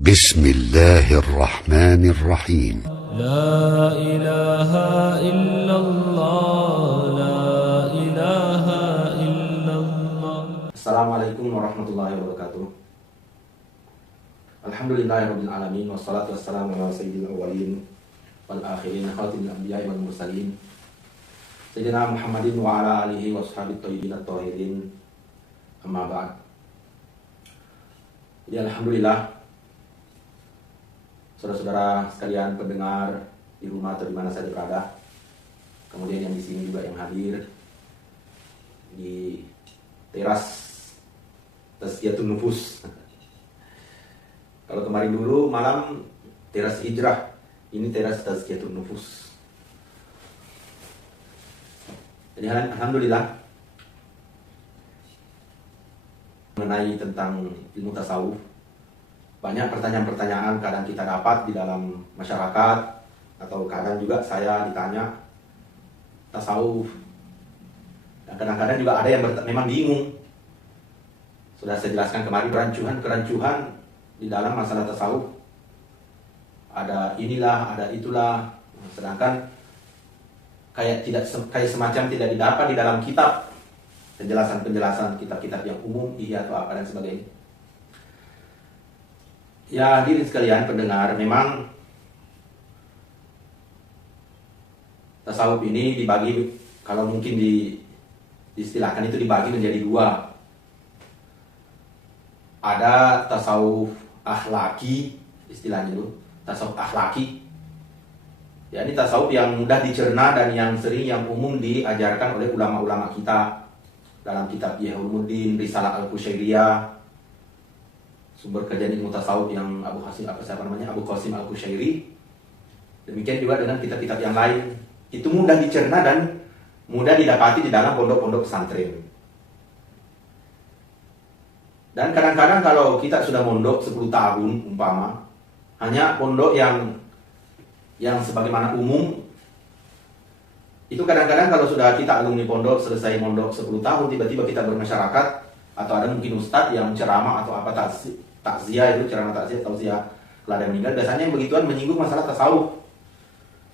بسم الله الرحمن الرحيم. لا إله إلا الله لا إله إلا الله. Assalamualaikum warahmatullahi wabarakatuh. Alhamdulillahirabbil alamin wassalatu wassalamu ala sayyidil awwalin wal akhirin khatimil anbiya'i wal mursalin sayyidina Muhammadin wa ala alihi washabit thayyibin at-thahirin. Amma ba'd. Jadi alhamdulillah saudara-saudara sekalian pendengar di rumah atau di mana saja berada, kemudian yang di sini juga yang hadir di teras Tazkiyatun Nufus. Kalau kemarin dulu malam teras hijrah, ini teras Tazkiyatun Nufus. Jadi alhamdulillah mengenai tentang ilmu tasawuf, banyak pertanyaan-pertanyaan kadang kita dapat di dalam masyarakat, atau kadang juga saya ditanya tasawuf. Dan kadang-kadang juga ada yang memang bingung. Sudah saya jelaskan kemarin, kerancuhan di dalam masalah tasawuf. Ada inilah, ada itulah. Sedangkan kayak semacam tidak didapat di dalam kitab. Penjelasan-penjelasan kitab-kitab yang umum, iya atau apa dan sebagainya. Ya hadirin sekalian pendengar, memang tasawuf ini dibagi, kalau mungkin diistilahkan itu dibagi menjadi dua. Ada tasawuf akhlaki, istilahnya itu tasawuf akhlaki. Ya, ini tasawuf yang mudah dicerna dan yang umum diajarkan oleh ulama-ulama kita dalam kitab Ihya Ulumuddin, Risalah Al-Qusyairiyah, sumber kajian ilmu tasawuf yang Abu Qasim Al-Qusyairi. Demikian juga dengan kitab-kitab yang lain. Itu mudah dicerna dan mudah didapati di dalam pondok-pondok pesantren. Dan kadang-kadang kalau kita sudah mondok 10 tahun umpama, hanya pondok yang sebagaimana umum, itu kadang-kadang kalau sudah kita alumni pondok, selesai mondok 10 tahun, tiba-tiba kita bermasyarakat, atau ada mungkin ustadz yang ceramah atau apa takziah, itu ceramah takziah, tausiah kalau ada yang meninggal, biasanya yang begituan menyinggung masalah tasawuf.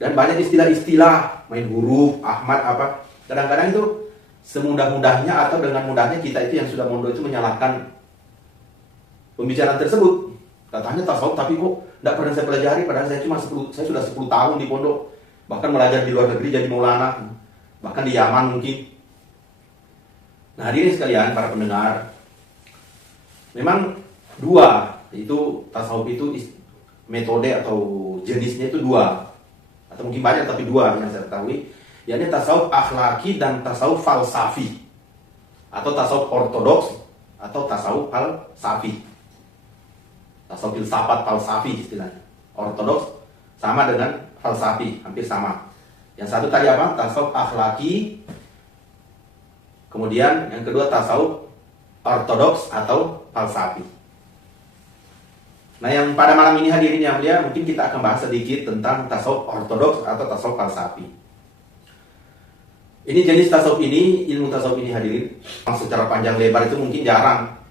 Dan banyak istilah-istilah, main huruf, ahmad, apa. Kadang-kadang itu semudah-mudahnya atau dengan mudahnya kita itu yang sudah mondok itu menyalahkan pembicaraan tersebut. Katanya tasawuf, tapi kok tidak pernah saya pelajari, padahal saya sudah 10 tahun di pondok. Bahkan belajar di luar negeri jadi maulana, bahkan di Yaman mungkin. Nah hadirin sekalian para pendengar, memang dua, itu tasawuf itu metode atau jenisnya itu dua, atau mungkin banyak tapi dua yang saya ketahui, yakni tasawuf akhlaki dan tasawuf falsafi, atau tasawuf ortodoks atau tasawuf falsafi. Tasawuf filsafat falsafi istilahnya. Ortodoks sama dengan falsafi, hampir sama. Yang satu tadi apa? Tasawuf akhlaki. Kemudian yang kedua tasawuf ortodoks atau falsafi. Nah, yang pada malam ini hadirin yang mulia, mungkin kita akan bahas sedikit tentang tasawuf ortodoks atau tasawuf falsafi. Ini jenis tasawuf ini, ilmu tasawuf ini hadirin, secara panjang lebar itu mungkin jarang,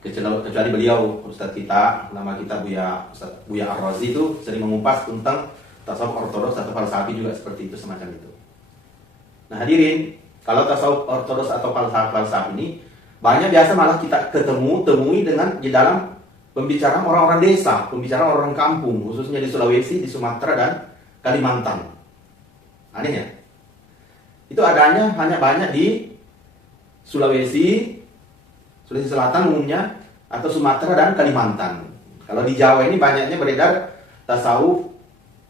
kecuali beliau, Ustadz kita, nama kita Buya Ar-Razi, itu sering mengupas tentang tasawuf ortodoks atau falsafi juga seperti itu, semacam itu. Nah hadirin, kalau tasawuf ortodoks atau falsafi ini banyak biasa malah kita temui dengan di dalam pembicaraan orang-orang desa, pembicaraan orang kampung, khususnya di Sulawesi, di Sumatera dan Kalimantan. Aneh ya? Itu adanya hanya banyak di Sulawesi Selatan umumnya, atau Sumatera dan Kalimantan. Kalau di Jawa ini banyaknya beredar tasawuf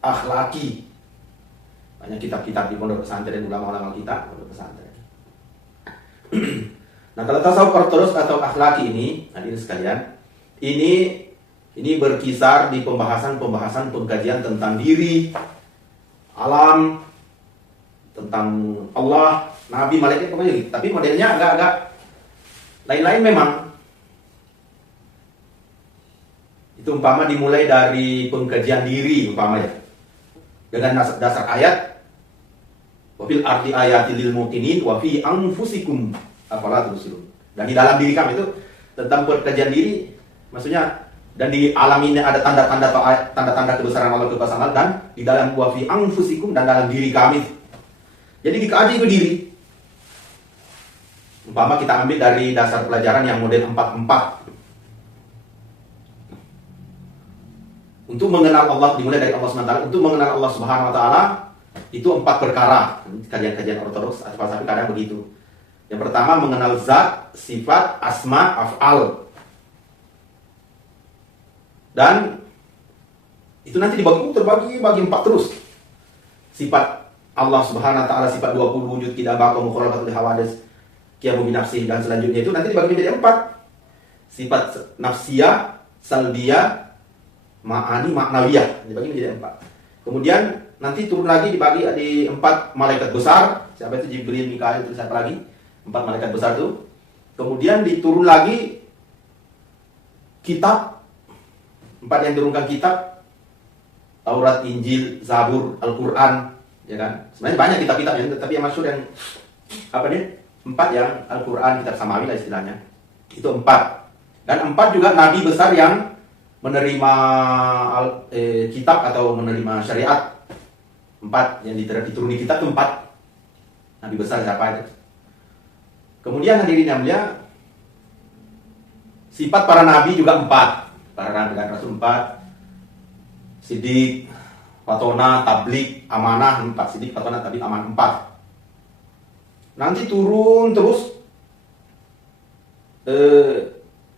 akhlaki. Banyak kitab-kitab di pondok pesantren, ulama-ulama kita pondok pesantren. Nah, kalau tasawuf ortodoks atau akhlaki ini, hadirin sekalian, ini berkisar di pembahasan pengkajian tentang diri, alam, tentang Allah, Nabi, malaikat, pokoknya gitu. Tapi modelnya agak-agak lain-lain memang. Itu umpama dimulai dari pengkajian diri umpama ya, dengan dasar ayat wa fil ardi ayatil lil muqinin wa fi anfusikum afala tubsirun. Dan di dalam diri kami itu tentang pengkajian diri, maksudnya Dan di alam ini ada tanda-tanda kebesaran Allah, kekuasaan Allah, dan di dalam wa fi anfusikum, dan dalam diri kami. Jadi dikaji itu diri. Umpama kita ambil dari dasar pelajaran yang model 4-4. Untuk mengenal Allah, dimulai dari Allah SWT. Untuk mengenal Allah Subhanahu Wa Taala itu 4 perkara. Kajian-kajian ortodoks atau falsafah kadang begitu. Yang pertama mengenal zat, sifat, asma, af'al. Dan itu nanti terbagi 4 terus. Sifat Allah Subhanahu Wa Taala, sifat 20 wujud, tidak bakal mukhalafat hawadis, qiyamu bi nafsihi, dan selanjutnya itu nanti dibagi menjadi 4. Sifat nafsiyah, salbiyah, ma'ani, ma'nawiyah, dibagi menjadi 4. Kemudian nanti turun lagi dibagi di 4 malaikat besar. Siapa itu? Jibril, Mikail, terus siapa lagi? 4 malaikat besar itu. Kemudian diturun lagi kitab. 4 yang turunkan kitab, Taurat, Injil, Zabur, Al-Quran, ya kan? Sebenarnya banyak kitab-kitab yang, tapi yang masyhur yang 4 yang Al-Quran, kitab samawi lah istilahnya. Itu 4. Dan 4 juga nabi besar yang menerima kitab atau menerima syariat. 4 yang dituruni kitab itu 4 nabi besar. Siapa itu? Kemudian hadirin yang mulia, sifat para nabi juga 4. Para nabi dan rasul 4. Sidik, fatona, tablik, amanah 4. Sidik, fatona, tablik, amanah 4. Nanti turun terus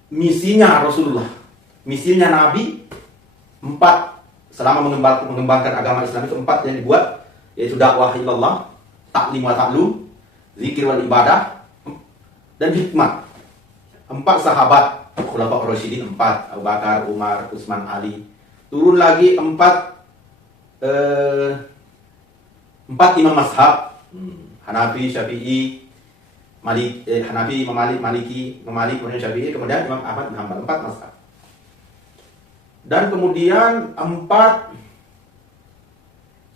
misinya Rasulullah, misinya Nabi 4 selama mengembangkan agama Islam itu 4 yang dibuat, yaitu dakwah ilallah, taklim wa ta'lum, zikir wal ibadah, dan hikmah. 4 sahabat Khulafaur Rasyidin 4, Abu Bakar, Umar, Utsman, Ali. Turun lagi 4 imam mazhab, Hanafi, Syafi'i, Hanafi, Imam Malik, Maliki, Imam Malik, kemudian Syafi'i, kemudian Imam Ahmad bin Hanbal. 4 mazhab. Dan kemudian 4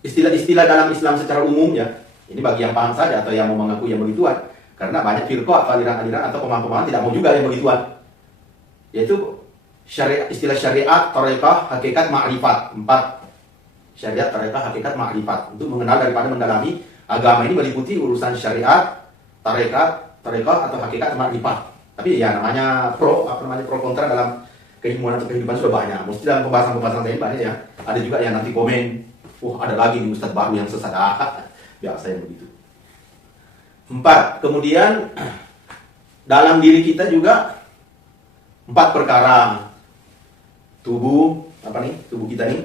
istilah-istilah dalam Islam secara umum, ya. Ini bagi yang paham saja atau yang mau mengaku yang begituan. Karena banyak firqah atau aliran-aliran atau pemahaman tidak mau juga yang begituan. Yaitu istilah syariat, tarekah, hakikat, ma'rifat. 4 syariat, tarekah, hakikat, ma'rifat. Untuk mengenal daripada mendalami agama ini meliputi urusan syariat, tarekah atau hakikat, ma'rifat. Tapi ya namanya pro kontra dalam keilmuan atau kehidupan sudah banyak. Mesti dalam pembahasan lain banyak ya. Ada juga yang nanti komen, ada lagi nih ustadz baru yang sesat. Biasa yang begitu. 4. Kemudian dalam diri kita juga 4 perkara. Tubuh kita ini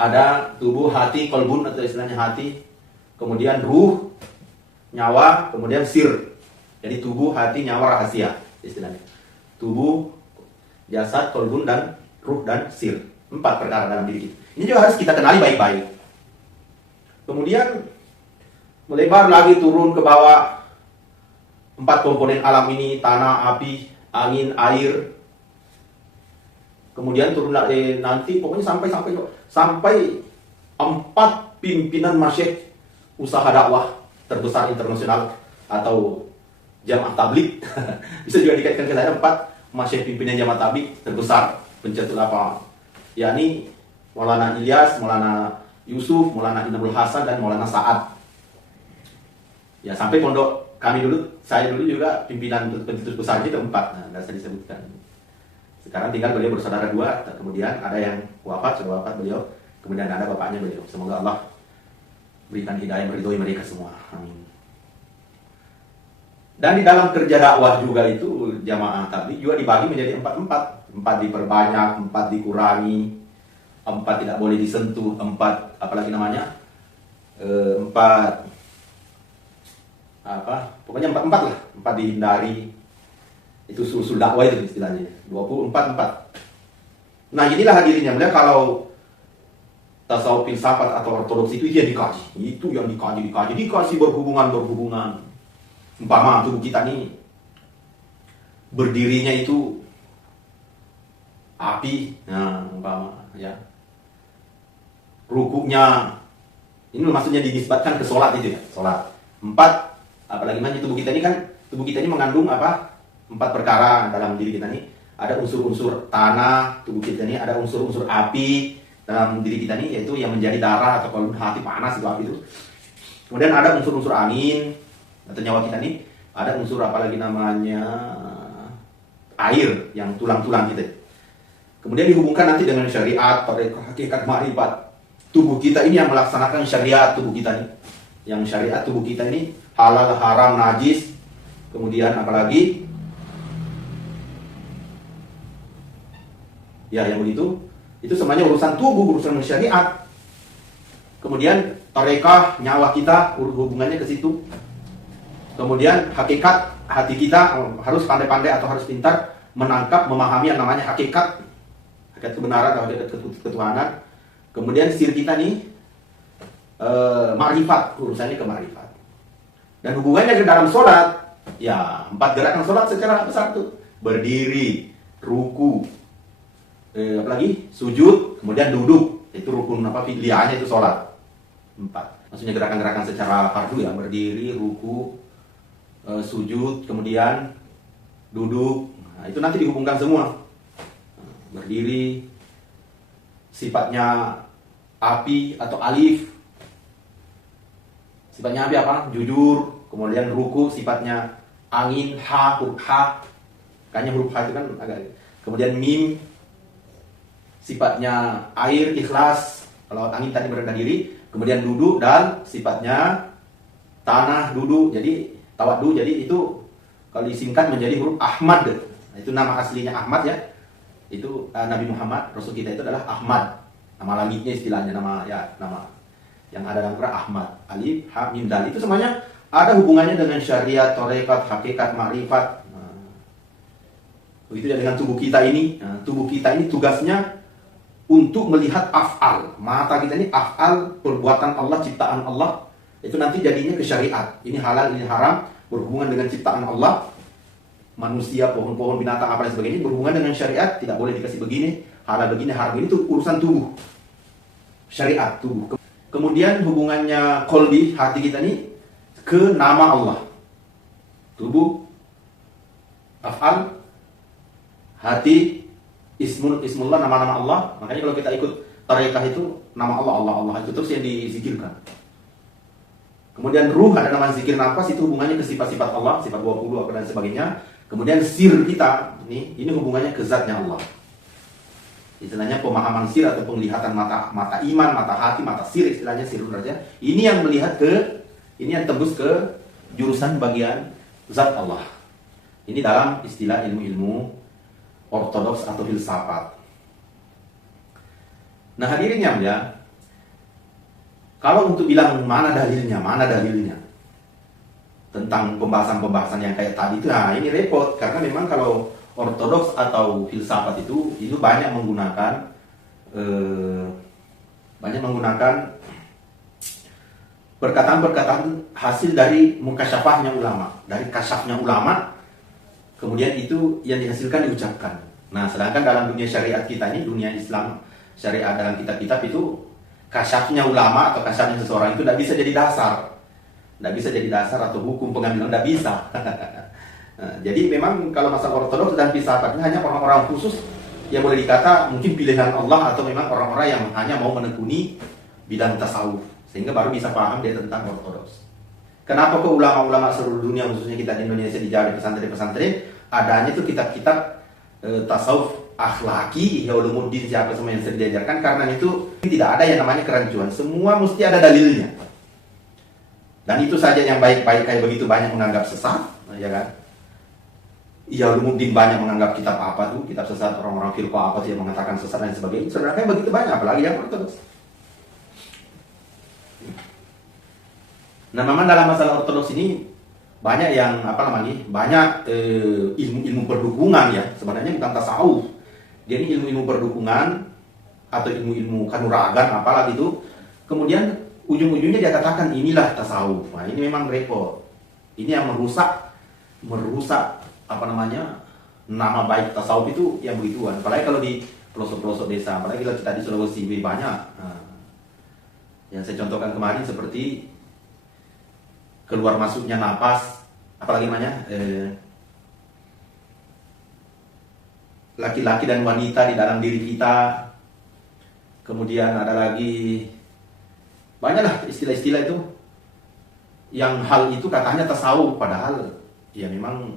ada tubuh, hati, kolbun atau istilahnya hati, kemudian ruh, nyawa, kemudian sir. Jadi tubuh, hati, nyawa, rahasia istilahnya. Tubuh, jasad, kolbun, dan ruh, dan sir. 4 perkara dalam diri kita. Ini juga harus kita kenali baik-baik. Kemudian melebar lagi turun ke bawah. 4 komponen alam ini, tanah, api, angin, air. Kemudian turun nanti pokoknya sampai 4 pimpinan masyayikh usaha dakwah terbesar internasional atau jamaah tablik. Bisa juga dikaitkan ke saya 4 masyayikh pimpinan jamaah tablik terbesar pencetus apa? Yakni Maulana Ilyas, Maulana Yusuf, Maulana Inamul Hasan, dan Maulana Sa'ad. Ya sampai pondok kami dulu, saya dulu juga pimpinan pencetus besar itu 4. Nah, nggak saya disebutkan. Sekarang tinggal beliau bersaudara 2, kemudian ada yang sudah wafat beliau, kemudian ada bapaknya beliau. Semoga Allah berikan hidayah, meridhoi mereka semua. Amin. Dan di dalam kerja dakwah juga itu jamaah tabligh juga dibagi menjadi 4 diperbanyak, 4 dikurangi, 4 tidak boleh disentuh, 4 apalagi namanya 4 pokoknya 4 lah, 4 dihindari. Itu usul dakwah itu istilahnya. 24. Nah, inilah hadirinnya mulia, kalau tasawuf filsafat atau ortodoks itu yang dikaji. Itu yang dikaji berhubungan. Umpama tubuh kita ini berdirinya itu api, nah umpama ya. Rukuknya ini maksudnya dinisbatkan ke sholat itu ya, sholat. 4, apalagi namanya tubuh kita ini mengandung 4 perkara dalam diri kita ini. ada unsur-unsur tanah tubuh kita ini, ada unsur-unsur api dalam diri kita ini, yaitu yang menjadi darah atau kalau hati panas itu api itu. Kemudian ada unsur-unsur angin atau nyawa kita ini, ada unsur apa lagi namanya air yang tulang-tulang kita. Kemudian dihubungkan nanti dengan syariat, hakikat makrifat. Tubuh kita ini yang melaksanakan syariat tubuh kita ini. Yang syariat tubuh kita ini halal, haram, najis. Kemudian apalagi ya yang begitu, itu semuanya urusan tubuh, urusan syariat. Kemudian tarekah nyawa kita hubungannya ke situ. Kemudian hakikat hati kita harus pandai-pandai atau harus pintar menangkap, memahami yang namanya hakikat kebenaran atau hakikat ketuhanan. Kemudian sir kita nih makrifat, urusannya ke makrifat. Dan hubungannya ke dalam sholat, ya 4 gerakan sholat secara besar tuh: berdiri, ruku, apalagi sujud, kemudian duduk. Itu rukun apa fi'liyahnya itu sholat 4. Maksudnya gerakan-gerakan secara fardu ya, berdiri, ruku, sujud, kemudian duduk. Nah, itu nanti dihubungkan semua. Berdiri sifatnya api atau alif. Sifatnya api apa? Jujur. Kemudian ruku sifatnya angin, ha, huruf ha. Kayaknya huruf ha itu kan agak. Kemudian mim sifatnya air, ikhlas. Kalau angin tadi merendah diri. Kemudian duduk dan sifatnya tanah, duduk. Jadi tawadu. Jadi itu kalau disingkat menjadi huruf Ahmad. Nah, itu nama aslinya Ahmad ya. Itu Nabi Muhammad, Rasul kita itu adalah Ahmad. Nama langitnya istilahnya, nama yang ada dalam Quran Ahmad. Alif, ha, mim, dal. Itu semuanya ada hubungannya dengan syariat, tarekat, hakikat, makrifat. Nah, begitu ya dengan tubuh kita ini. Nah, tubuh kita ini tugasnya untuk melihat af'al. Mata kita ini af'al, perbuatan Allah, ciptaan Allah. Itu nanti jadinya ke syariat. Ini halal, ini haram, berhubungan dengan ciptaan Allah. Manusia, pohon-pohon, binatang, apa dan sebagainya berhubungan dengan syariat. Tidak boleh dikasih begini, halal begini, haram ini. Itu urusan tubuh, syariat tubuh. Kemudian hubungannya qalbi, hati kita ini ke nama Allah. Tubuh, af'al, hati, ismullah, nama-nama Allah. Makanya kalau kita ikut tarekah itu nama Allah, Allah itu terus yang dizikirkan. Kemudian ruh, ada nama zikir nafas, itu hubungannya ke sifat-sifat Allah, sifat 20 apa dan sebagainya. Kemudian sir kita, ini hubungannya ke zatnya Allah. Istilahnya pemahaman sir atau penglihatan mata iman, mata hati, mata sir, istilahnya sirun raja. Ini yang melihat ini yang tembus ke jurusan bagian zat Allah. Ini dalam istilah ilmu-ilmu ortodoks atau filsafat. Nah hadirin yang mulia, kalau untuk bilang mana dalilnya tentang pembahasan-pembahasan yang kayak tadi itu, nah ini repot karena memang kalau ortodoks atau filsafat itu banyak menggunakan perkataan-perkataan hasil dari mukasyafahnya ulama, dari kasyafnya ulama, kemudian itu yang dihasilkan diucapkan. Nah sedangkan dalam dunia syariat kita ini, dunia Islam syariat dalam kitab-kitab itu kasyafnya ulama atau kasyafnya seseorang itu tidak bisa jadi dasar. Tidak bisa jadi dasar atau hukum pengambilan, tidak bisa. Nah, jadi memang kalau masalah ortodoks dan filsafat ini hanya orang-orang khusus yang boleh dikata mungkin pilihan Allah atau memang orang-orang yang hanya mau menekuni bidang tasawuf sehingga baru bisa paham dia tentang ortodoks. Kenapa kok ulama-ulama seluruh dunia khususnya kita di Indonesia dijauh di pesantren-pesantren adanya itu kitab-kitab tasawuf akhlaki, Ihya Ulumuddin, siapa semua yang sering diajarkan, karena itu tidak ada yang namanya kerancuan, semua mesti ada dalilnya. Dan itu saja yang baik-baik kayak begitu banyak menganggap sesat, ya kan? Ihya Ulumuddin banyak menganggap kitab apa tuh, kitab sesat, orang-orang firqah apa sih yang mengatakan sesat dan sebagainya. Sebenarnya begitu banyak, apalagi yang ortodoks. Nah, memang dalam masalah ortodoks ini banyak yang banyak ilmu-ilmu perdukungan ya. Sebenarnya bukan tasawuf. Jadi ilmu-ilmu perdukungan atau ilmu-ilmu kanuragan apalah itu. Kemudian ujung-ujungnya dia katakan inilah tasawuf. Nah, ini memang repot. Ini yang merusak nama baik tasawuf itu yang begituan. Apalagi kalau di pelosok-pelosok desa, apalagi kalau kita di Sulawesi banyak. Nah, yang saya contohkan kemarin seperti keluar masuknya napas, apalagi namanya laki-laki dan wanita di dalam diri kita. Kemudian ada lagi banyaklah istilah-istilah itu yang hal itu katanya tasawuf, padahal ya memang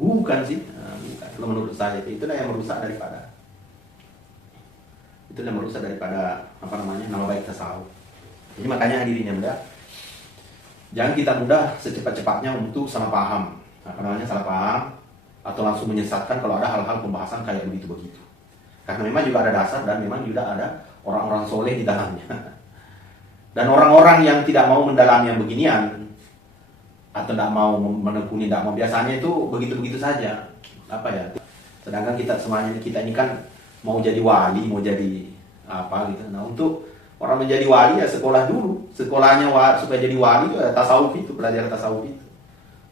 bukan sih. Bukan. Kalau menurut saya itulah yang merusak daripada apa namanya, nama baik tasawuf. Jadi makanya hadirin yang muda, jangan kita mudah secepat-cepatnya untuk salah paham, salah paham atau langsung menyesatkan kalau ada hal-hal pembahasan kayak begitu. Karena memang juga ada dasar dan memang juga ada orang-orang soleh di dalamnya. Dan orang-orang yang tidak mau mendalami yang beginian atau tidak mau menekuni, tidak mau, biasanya itu begitu-begitu saja. Apa ya? Sedangkan kita ini kan mau jadi wali, mau jadi apa gitu. Nah, untuk orang menjadi wali ya sekolah dulu. Sekolahnya supaya jadi wali itu ya tasawuf itu, belajar tasawuf itu.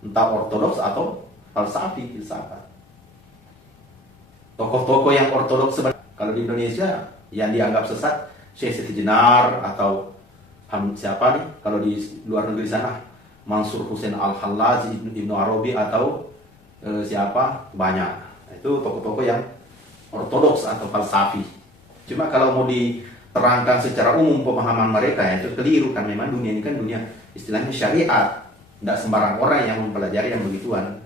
Entah ortodoks atau falsafi, filsafat. Tokoh-tokoh yang ortodoks kalau di Indonesia yang dianggap sesat, Syekh Siti Jenar atau siapa nih? Kalau di luar negeri sana, Mansur Hussein Al-Hallaj, Ibnu Arabi atau siapa? Banyak. Itu tokoh-tokoh yang ortodoks atau falsafi. Cuma kalau mau diterangkan secara umum pemahaman mereka ya itu keliru, kan memang dunia ini kan dunia istilahnya syariat. Tidak sembarang orang yang mempelajari yang begituan.